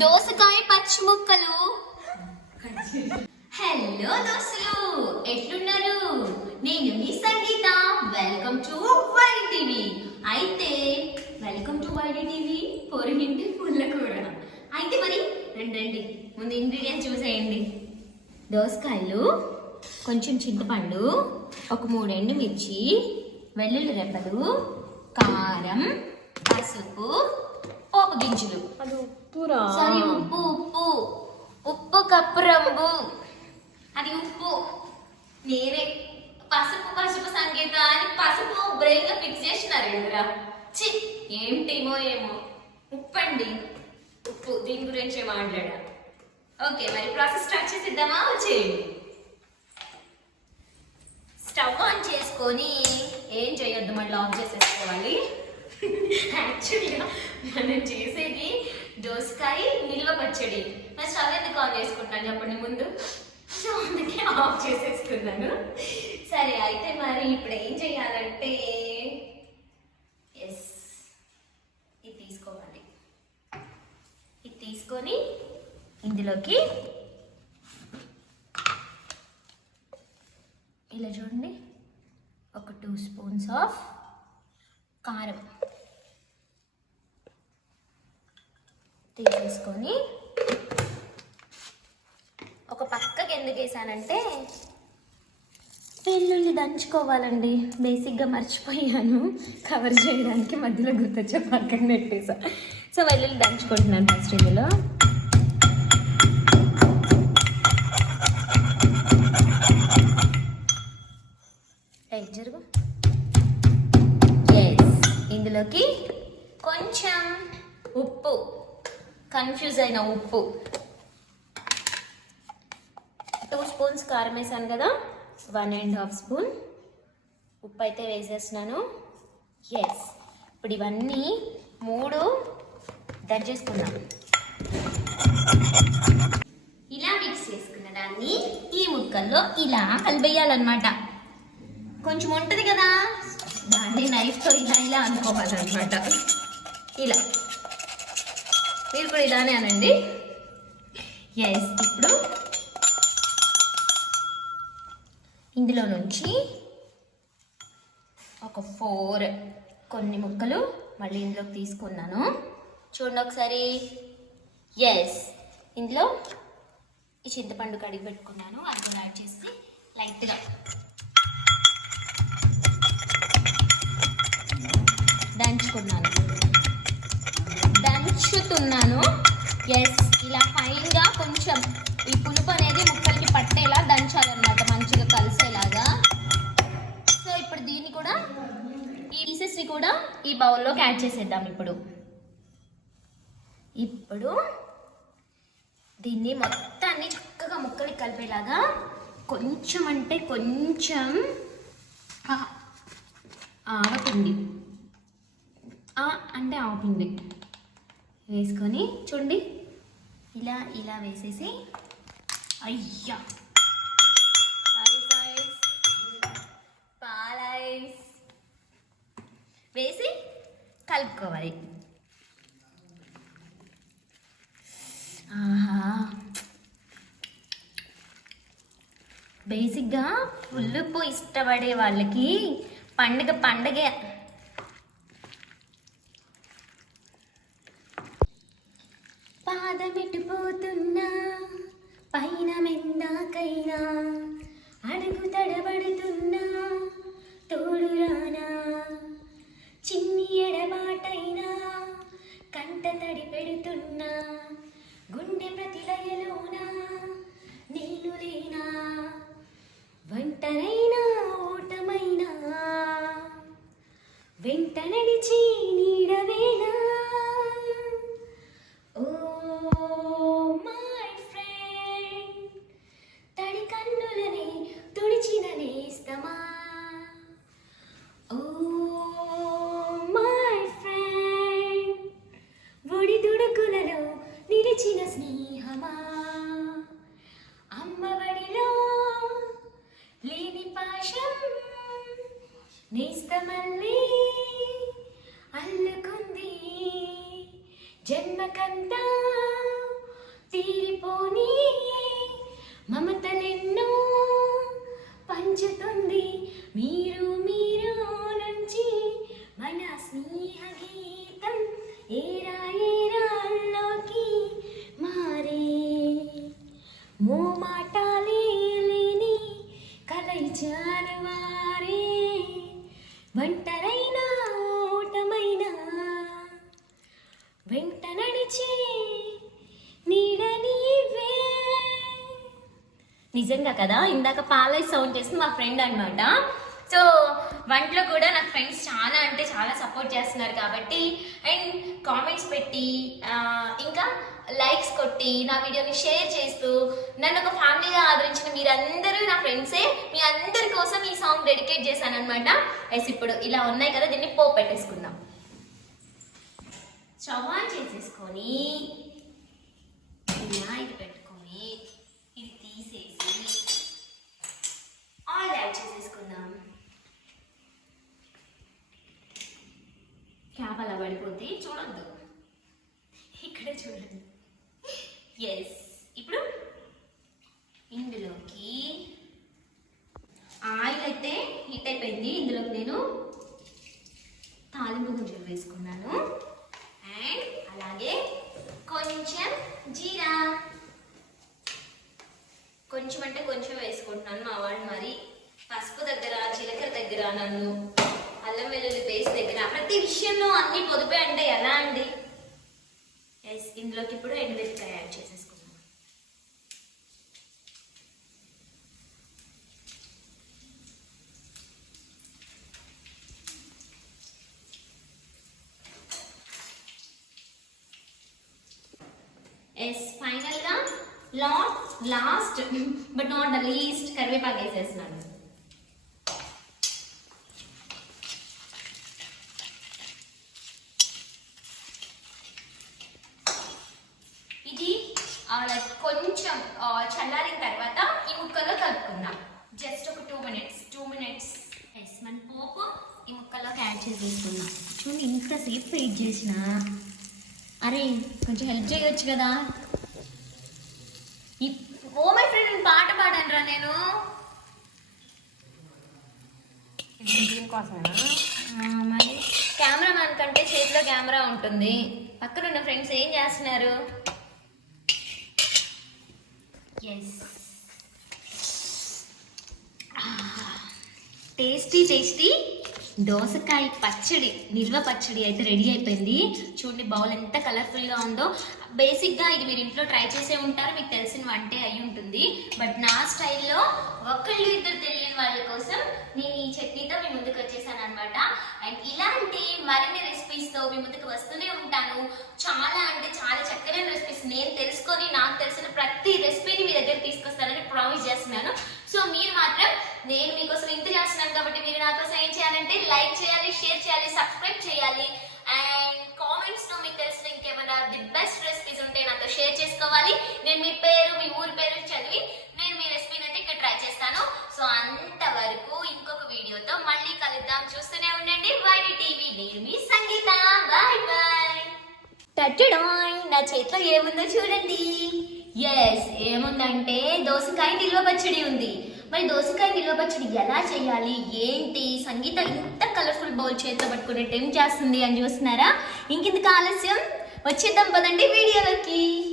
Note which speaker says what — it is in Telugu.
Speaker 1: దోసకాయ పచ్చి ముక్కలు. హలో దోస్తులు ఎట్లున్నారు? నేను మీ Sangeetha. Welcome to Y D TV అయితే welcome to Y D TV పొరిగింటి పుల్ల కూర. అయితే మరి రండి రండి. ముందు ఇంగ్రీడియంట్స్ చూసేయండి. దోసకాయలు కొంచెం చింతపండు ఒక మూడు ఎండుమిర్చి వెల్లుల్లి రెబ్బలు కారం పసుపు పోపు గింజలు.
Speaker 2: ఉప్పురా?
Speaker 1: సారీ ఉప్పు ఉప్పు. ఉప్పు కప్పు రంబు అది ఉప్పు. నేనే పసుపు పసుపు సంగీత అని పసుపు బ్రెయిన్లో ఫిక్స్ చేసినారు ఎదురా చి ఏంటేమో ఏమో. ఉప్పు అండి ఉప్పు. దీని గురించి మాట్లాడా ఓకే మరి ప్రాసెస్ స్టార్ట్ చేసిద్దామా? వచ్చేయండి స్టవ్ ఆన్ చేసుకొని ఏం చేయొద్దు మళ్ళీ ఆఫ్ చేసేసుకోవాలి. యాక్చువల్గా మనం చేసి దోసకాయ నిల్వ పచ్చడి. మరి స్టవ్ ఎందుకు ఆన్ చేసుకుంటాను చెప్పండి ముందు. సో అందుకే ఆఫ్ చేసేసుకున్నాను సరే అయితే మరి ఇప్పుడు ఏం చేయాలంటే ఎస్ ఇది తీసుకోవాలి. ఇది తీసుకొని ఇందులోకి ఇలా చూడండి. ఒక టూ స్పూన్స్ ఆఫ్ కారం. తీసేసుకొని ఒక పక్కకి ఎందుకు వేసానంటే వెల్లుల్లి దంచుకోవాలండి. బేసిక్గా మర్చిపోయాను. కవర్ చేయడానికి మధ్యలో గుర్తొచ్చే పక్కన పెట్టేసా. సో వెల్లుల్లి దంచుకుంటున్నాను ఫస్ట్ ఇందులో. జరుగు. ఎస్ ఇందులోకి కొంచెం ఉప్పు. కన్ఫ్యూజ్ అయిన ఉప్పు. టూ స్పూన్స్ కారం వేసాను కదా? One and half spoon. ఉప్పు అయితే వేసేస్తున్నాను. ఎస్ ఇప్పుడు ఇవన్నీ మూడు దంచేసుకుందాం ఇలా మిక్స్ చేసుకున్న దాన్ని ఈ ముక్కల్లో ఇలా కలిపేయాలన్నమాట. కొంచెం ఉంటుంది కదా? దాన్ని నైఫ్తో ఇలా ఇలా అనుకోవాలన్నమాట. ఇలా. మీరు కూడా ఇలానే అనండి. ఎస్ ఇప్పుడు ఇందులో నుంచి ఒక ఫోర్ కొన్ని ముక్కలు మళ్ళీ ఇందులోకి తీసుకున్నాను. చూడండి ఒకసారి. ఎస్ ఇందులో ఈ చింతపండు కడిగి పెట్టుకున్నాను. అది కూడా యాడ్ చేసి లైట్గా. దంచుకున్నాను. దంచుతున్నాను ఎస్ ఇలా ఫైన్గా కొంచెం ఈ పులుపు అనేది ముక్కలకి పట్టేలా దంచాలన్నమాట మంచిగా కలిసేలాగా. సో ఇప్పుడు దీన్ని కూడా ఈ పీసెస్ని కూడా ఈ బౌల్లోకి యాడ్ చేసేద్దాం ఇప్పుడు. ఇప్పుడు దీన్ని మొత్తాన్ని చక్కగా ముక్కలకి కలిపేలాగా కొంచెం అంటే కొంచెం ఆవపిండి. అంటే ఆవపిండి. వేసుకొని చూడండి. ఇలా ఇలా వేసేసి. అయ్యా! పాల వేసి కలుపుకోవాలి. ఆహా! బేసిక్గా ఉల్లుపు ఇష్టపడే వాళ్ళకి పండుగ పండగే వెంట నడిచి నీడవేనా ఓ మై ఫ్రెండ్ తడి కన్నులని తుడిచిన నేస్తమా? ఓ మై ఫ్రెండ్ ఒడి దుడుకులలో నిలిచిన స్నేహమా? విడిపోని మమతలెన్నో పంచుతుంది. మీరు మీరు నుంచి మన స్నేహ గీతం ఏరా ఏరాల్లోకి మారే. మోమాటాలే లేని కలయిచారు వారే వంట నిజంగా కదా? ఇందాక పాలై సౌండ్ చేసింది మా ఫ్రెండ్ అనమాట సో వంటలో కూడా నాకు ఫ్రెండ్స్ చాలా అంటే చాలా సపోర్ట్ చేస్తున్నారు కాబట్టి అండ్ కామెంట్స్ పెట్టి ఇంకా లైక్స్ కొట్టి నా వీడియోని షేర్ చేస్తూ నన్ను ఒక ఫ్యామిలీగా ఆదరించిన మీరందరూ నా ఫ్రెండ్సే మీ అందరి కోసం ఈ సాంగ్ డెడికేట్ చేశాను అనమాట ఎస్ ఇప్పుడు ఇలా ఉన్నాయి కదా దీన్ని పో పెట్టేసుకుందాం. స్టవ్ ఆన్ చేసేసుకొని ఇలా ఇది ఇది ఆయిల్ యాడ్ చేసేసుకుందాం క్యాప్ అలా పడిపోతే చూడొద్దు. ఇక్కడే చూడండి ఎస్ ఇప్పుడు ఇందులోకి ఆయిల్ అయితే హీట్ అయిపోయింది. ఇందులోకి నేను తాలింపు గుంజలు వేసుకున్నాను అండ్ అలాగే కొంచెం జీరా కొంచెం అంటే కొంచెం వేసుకుంటున్నాను మా వాళ్ళు మరి పసుపు దగ్గర జీలకర్ర దగ్గర నన్ను అల్లం వెల్లుల్లి పేస్ట్ దగ్గర. ప్రతి విషయంలో అన్ని పొదుపే అంటే ఎలా అండి? ఎస్ ఇందులోకి ఇప్పుడు ఎండుమిరపకాయ యాడ్ చేసేసుకున్నాం ఎస్ ఫైనల్గా lot last but not the least కరివేపాకు వేసేస్తున్నాను ఇది లైక్ కొంచెం ఆ, చల్లారిన తర్వాత ఈ ముక్కల్లో కలుపుకుందాం జస్ట్ ఒక two minutes two minutes yes మన పోపు ఈ ముక్కల్లోకి యాడ్ చేసేసుకుందాం. చూడండి ఇంతసేపు వెయిట్ చేసిన. అరే కొంచెం హెల్ప్ చేయొచ్చు కదా. ఈ ఓ మై ఫ్రెండ్ నేను పాట పాడాను రా నేను మరి కెమెరామ్యాన్ కంటే చేతిలో కెమెరా ఉంటుంది. పక్కన ఉన్న ఫ్రెండ్స్ ఏం చేస్తున్నారు? ఎస్ టేస్టీ టేస్టీ దోసకాయ పచ్చడి నిల్వ పచ్చడి అయితే రెడీ అయిపోయింది. చూడండి బౌల్ ఎంత కలర్ఫుల్గా ఉందో. బేసిక్గా ఇది మీరు ఇంట్లో ట్రై చేసే ఉంటారు మీకు తెలిసిన వంటే అయి ఉంటుంది. బట్ నా స్టైల్లో ఒకళ్ళు ఇద్దరు తెలియని వాళ్ళ కోసం నేను ఈ చట్నీతో మీ ముందుకు వచ్చేసాను అనమాట అండ్ ఇలాంటి మరిన్ని రెసిపీస్తో మీ ముందుకు వస్తూనే ఉంటాను. చాలా అంటే చాలా చక్కని రెసిపీస్ నేను తెలుసుకొని నాకు తెలిసిన ప్రతి రెసిపీని మీ దగ్గర తీసుకొస్తానని ప్రామిస్ చేస్తున్నాను. సో మీరు మాత్రం నేను మీకోసం ఇంత చేస్తున్నాను కాబట్టి మీరు నా కోసం ఏం చేయాలంటే లైక్ చేయాలి షేర్ చేయాలి సబ్స్క్రైబ్ చేయాలి. అండ్ కామెంట్స్లో మీకు తెలిసిన ఇంకేమైనా ది బెస్ట్ రెసిపీస్ ఉంటే నాతో షేర్ చేసుకోవాలి. నేను మీ పేరు మీ ఊరి పేరు చదివి నేను మీ రెసిపీని అయితే ఇక్కడ ట్రై చేస్తాను. సో అంతవరకు ఇంకొక వీడియోతో మళ్ళీ కలుద్దాం. చూస్తూనే ఉండండి వైడి టీవీ. నేను మీ సంగీత. Bye bye. టట్టుడాయ్ నా చేతిలో ఏముందో చూడండి. ఎస్ ఏముందంటే దోసకాయ నిల్వ పచ్చడి ఉంది. మరి దోసకాయ నిల్వ పచ్చడి ఎలా చేయాలి? ఏంటి? సంగీత ఇంత కలర్ఫుల్ బౌల్ చేతితో పట్టుకునే టైం చేస్తుంది అని చూస్తున్నారా? ఇంకెందుకు ఆలస్యం? వచ్చేద్దాం పదండి వీడియోలోకి.